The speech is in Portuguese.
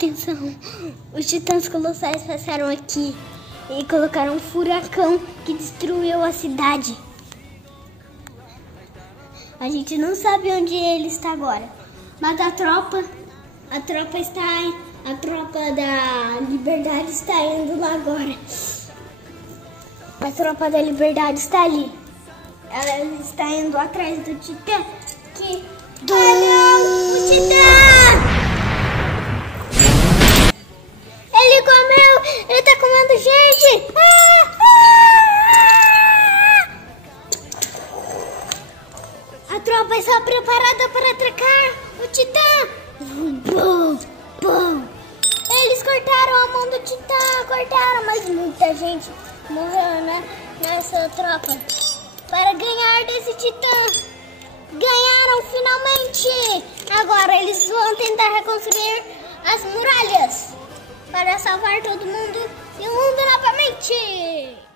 Atenção, os titãs colossais passaram aqui e colocaram um furacão que destruiu a cidade. A gente não sabe onde ele está agora, mas a tropa da Liberdade está indo lá agora. A tropa da Liberdade está ali. Ela está indo atrás do titã. Olha, o titã! Ele comeu! Ele tá comendo gente! A tropa está preparada para atacar o titã! Bum, bum. Eles cortaram a mão do titã! Cortaram, mas muita gente morreu, né? Nessa tropa. Para ganhar desse titã! Ganharam finalmente! Agora eles vão tentar reconstruir as muralhas para salvar todo mundo e o mundo novamente!